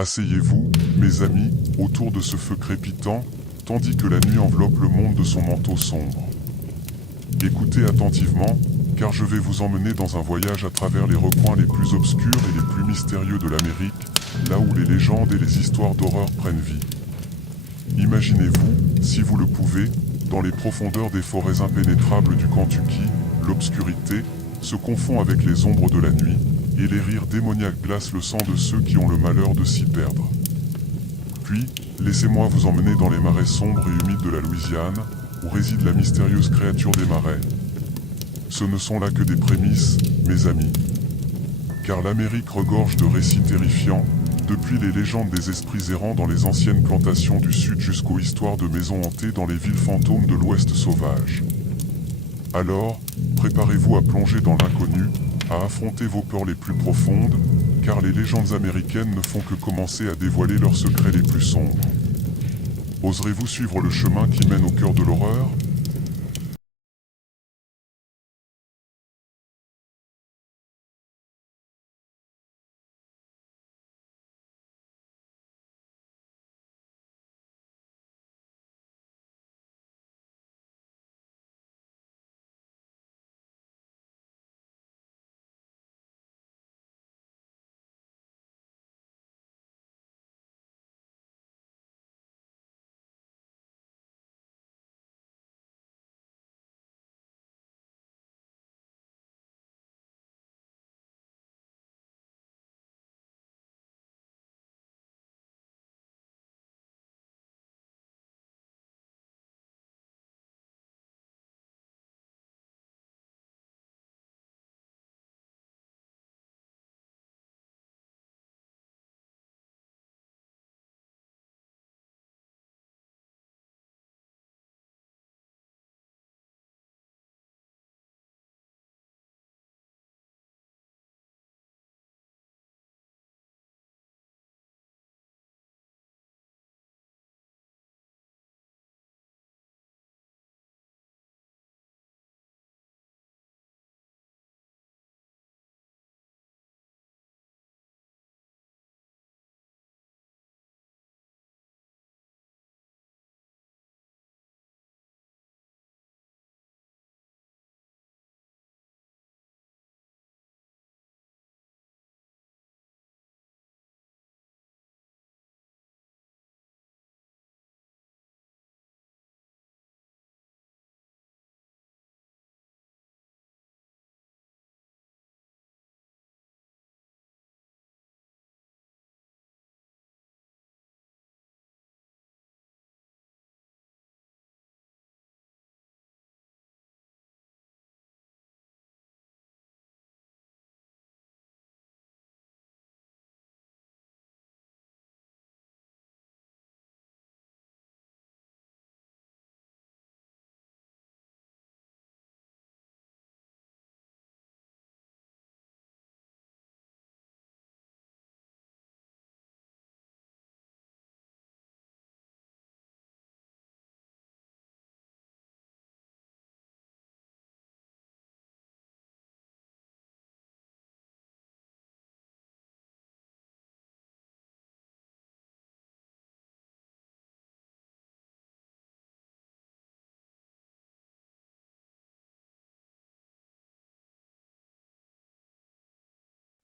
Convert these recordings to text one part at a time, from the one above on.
Asseyez-vous, mes amis, autour de ce feu crépitant, tandis que la nuit enveloppe le monde de son manteau sombre. Écoutez attentivement, car je vais vous emmener dans un voyage à travers les recoins les plus obscurs et les plus mystérieux de l'Amérique, là où les légendes et les histoires d'horreur prennent vie. Imaginez-vous, si vous le pouvez, dans les profondeurs des forêts impénétrables du Kentucky, l'obscurité se confond avec les ombres de la nuit, et les rires démoniaques glacent le sang de ceux qui ont le malheur de s'y perdre. Puis, laissez-moi vous emmener dans les marais sombres et humides de la Louisiane, où réside la mystérieuse créature des marais. Ce ne sont là que des prémices, mes amis. Car l'Amérique regorge de récits terrifiants, depuis les légendes des esprits errants dans les anciennes plantations du Sud jusqu'aux histoires de maisons hantées dans les villes fantômes de l'Ouest sauvage. Alors, préparez-vous à plonger dans l'inconnu, à affronter vos peurs les plus profondes, car les légendes américaines ne font que commencer à dévoiler leurs secrets les plus sombres. Oserez-vous suivre le chemin qui mène au cœur de l'horreur ?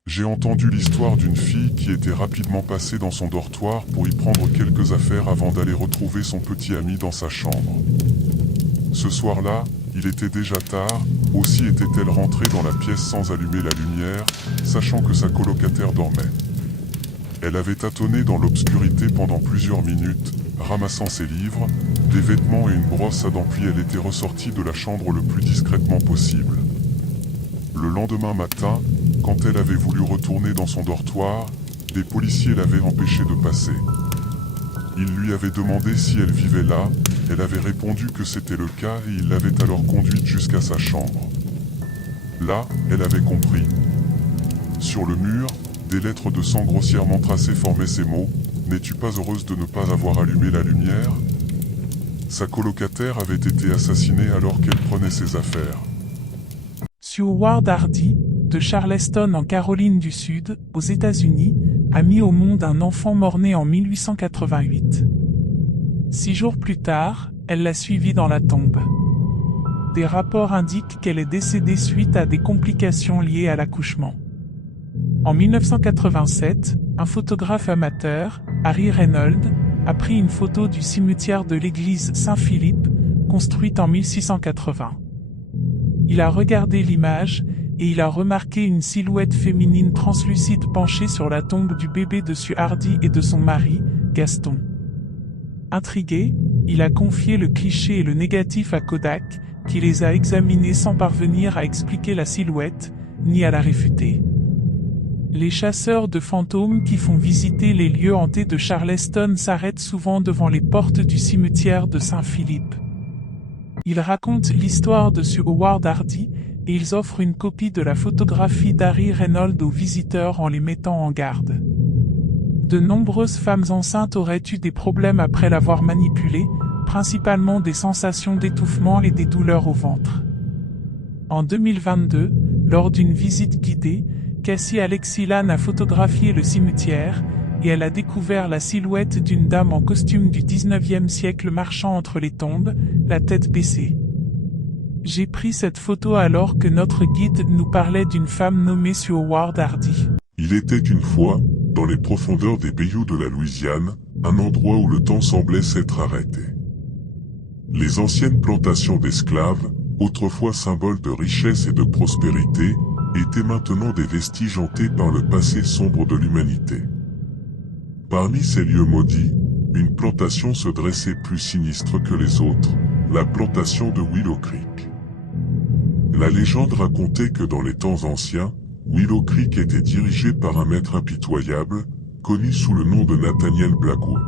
J'ai entendu l'histoire d'une fille qui était rapidement passée dans son dortoir pour y prendre quelques affaires avant d'aller retrouver son petit ami dans sa chambre. Ce soir-là, il était déjà tard, aussi était-elle rentrée dans la pièce sans allumer la lumière, sachant que sa colocataire dormait. Elle avait tâtonné dans l'obscurité pendant plusieurs minutes, ramassant ses livres, des vêtements et une brosse à dents, puis elle était ressortie de la chambre le plus discrètement possible. Le lendemain matin, quand elle avait voulu retourner dans son dortoir, des policiers l'avaient empêchée de passer. Ils lui avaient demandé si elle vivait là, elle avait répondu que c'était le cas et ils l'avaient alors conduite jusqu'à sa chambre. Là, elle avait compris. Sur le mur, des lettres de sang grossièrement tracées formaient ces mots : « N'es-tu pas heureuse de ne pas avoir allumé la lumière ?» Sa colocataire avait été assassinée alors qu'elle prenait ses affaires. Sue Ward Hardy, de Charleston en Caroline du Sud, aux États-Unis, a mis au monde un enfant mort-né en 1888. 6 jours plus tard, elle l'a suivi dans la tombe. Des rapports indiquent qu'elle est décédée suite à des complications liées à l'accouchement. En 1987, un photographe amateur, Harry Reynolds, a pris une photo du cimetière de l'église Saint-Philippe, construite en 1680. Il a regardé l'image, et il a remarqué une silhouette féminine translucide penchée sur la tombe du bébé de Sue Hardy et de son mari, Gaston. Intrigué, il a confié le cliché et le négatif à Kodak, qui les a examinés sans parvenir à expliquer la silhouette, ni à la réfuter. Les chasseurs de fantômes qui font visiter les lieux hantés de Charleston s'arrêtent souvent devant les portes du cimetière de Saint-Philippe. Ils racontent l'histoire de Sue Howard Hardy, et ils offrent une copie de la photographie d'Harry Reynolds aux visiteurs en les mettant en garde. De nombreuses femmes enceintes auraient eu des problèmes après l'avoir manipulée, principalement des sensations d'étouffement et des douleurs au ventre. En 2022, lors d'une visite guidée, Cassie Alexilan a photographié le cimetière, et elle a découvert la silhouette d'une dame en costume du 19e siècle marchant entre les tombes, la tête baissée. J'ai pris cette photo alors que notre guide nous parlait d'une femme nommée Sue Howard Hardy. Il était une fois, dans les profondeurs des bayous de la Louisiane, un endroit où le temps semblait s'être arrêté. Les anciennes plantations d'esclaves, autrefois symboles de richesse et de prospérité, étaient maintenant des vestiges hantés par le passé sombre de l'humanité. Parmi ces lieux maudits, une plantation se dressait plus sinistre que les autres, la plantation de Willow Creek. La légende racontait que dans les temps anciens, Willow Creek était dirigée par un maître impitoyable, connu sous le nom de Nathaniel Blackwood.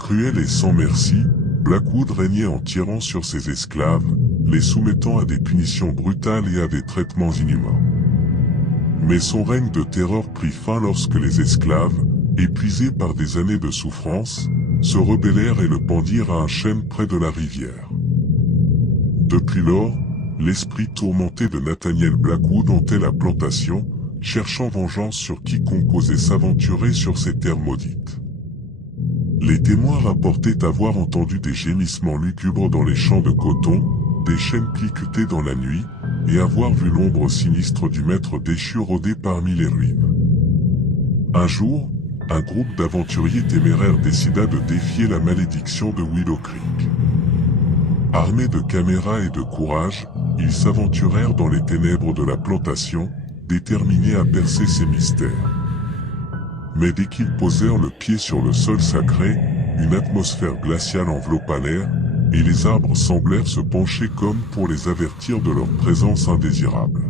Cruel et sans merci, Blackwood régnait en tirant sur ses esclaves, les soumettant à des punitions brutales et à des traitements inhumains. Mais son règne de terreur prit fin lorsque les esclaves, épuisés par des années de souffrance, se rebellèrent et le pendirent à un chêne près de la rivière. Depuis lors, l'esprit tourmenté de Nathaniel Blackwood hantait la plantation, cherchant vengeance sur quiconque osait s'aventurer sur ces terres maudites. Les témoins rapportaient avoir entendu des gémissements lugubres dans les champs de coton, des chaînes cliquetaient dans la nuit, et avoir vu l'ombre sinistre du maître déchu rôder parmi les ruines. Un jour, un groupe d'aventuriers téméraires décida de défier la malédiction de Willow Creek. Armés de caméras et de courage, ils s'aventurèrent dans les ténèbres de la plantation, déterminés à percer ses mystères. Mais dès qu'ils posèrent le pied sur le sol sacré, une atmosphère glaciale enveloppa l'air, et les arbres semblèrent se pencher comme pour les avertir de leur présence indésirable.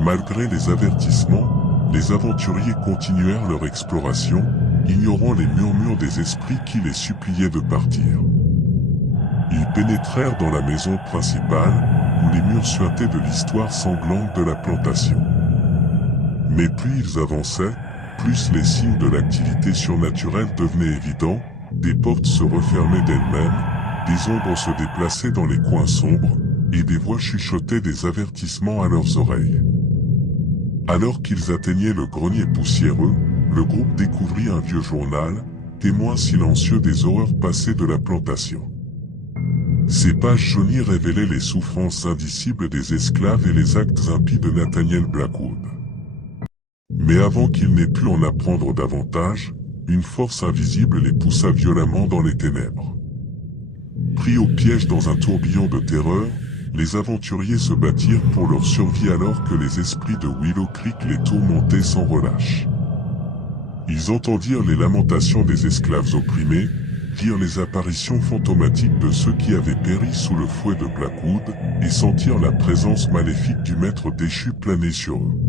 Malgré les avertissements, les aventuriers continuèrent leur exploration, ignorant les murmures des esprits qui les suppliaient de partir. Ils pénétrèrent dans la maison principale, où les murs suintaient de l'histoire sanglante de la plantation. Mais plus ils avançaient, plus les signes de l'activité surnaturelle devenaient évidents, des portes se refermaient d'elles-mêmes, des ombres se déplaçaient dans les coins sombres, et des voix chuchotaient des avertissements à leurs oreilles. Alors qu'ils atteignaient le grenier poussiéreux, le groupe découvrit un vieux journal, témoin silencieux des horreurs passées de la plantation. Ces pages jaunies révélaient les souffrances indicibles des esclaves et les actes impies de Nathaniel Blackwood. Mais avant qu'il n'ait pu en apprendre davantage, une force invisible les poussa violemment dans les ténèbres. Pris au piège dans un tourbillon de terreur, les aventuriers se battirent pour leur survie alors que les esprits de Willow Creek les tourmentaient sans relâche. Ils entendirent les lamentations des esclaves opprimés, virent les apparitions fantomatiques de ceux qui avaient péri sous le fouet de Blackwood, et sentirent la présence maléfique du maître déchu planer sur eux.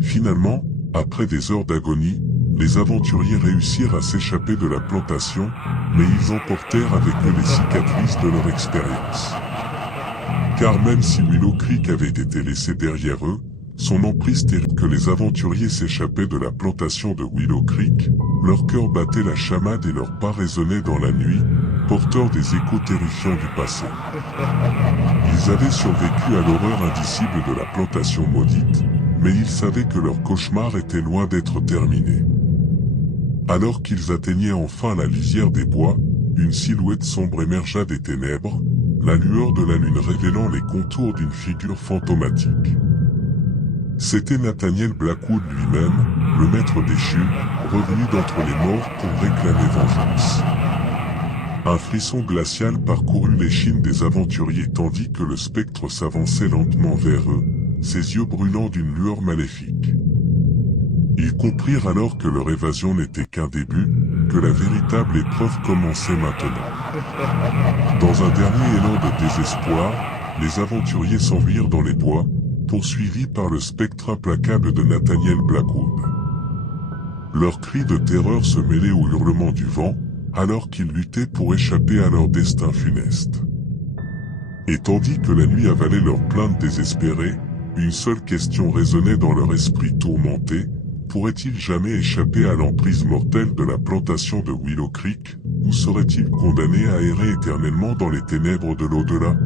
Finalement, après des heures d'agonie, les aventuriers réussirent à s'échapper de la plantation, mais ils emportèrent avec eux les cicatrices de leur expérience. Car même si Willow Creek avait été laissée derrière eux, son emprise terrible que les aventuriers s'échappaient de la plantation de Willow Creek, leur cœur battait la chamade et leurs pas résonnaient dans la nuit, porteurs des échos terrifiants du passé. Ils avaient survécu à l'horreur indicible de la plantation maudite, mais ils savaient que leur cauchemar était loin d'être terminé. Alors qu'ils atteignaient enfin la lisière des bois, une silhouette sombre émergea des ténèbres, la lueur de la lune révélant les contours d'une figure fantomatique. C'était Nathaniel Blackwood lui-même, le maître déchu, revenu d'entre les morts pour réclamer vengeance. Un frisson glacial parcourut l'échine des aventuriers tandis que le spectre s'avançait lentement vers eux, ses yeux brûlant d'une lueur maléfique. Ils comprirent alors que leur évasion n'était qu'un début, que la véritable épreuve commençait maintenant. Dans un dernier élan de désespoir, les aventuriers s'enfuirent dans les bois, poursuivis par le spectre implacable de Nathaniel Blackwood. Leurs cris de terreur se mêlaient aux hurlements du vent, alors qu'ils luttaient pour échapper à leur destin funeste. Et tandis que la nuit avalait leurs plaintes désespérées, une seule question résonnait dans leur esprit tourmenté: pourraient-ils jamais échapper à l'emprise mortelle de la plantation de Willow Creek, ou seraient-ils condamnés à errer éternellement dans les ténèbres de l'au-delà ?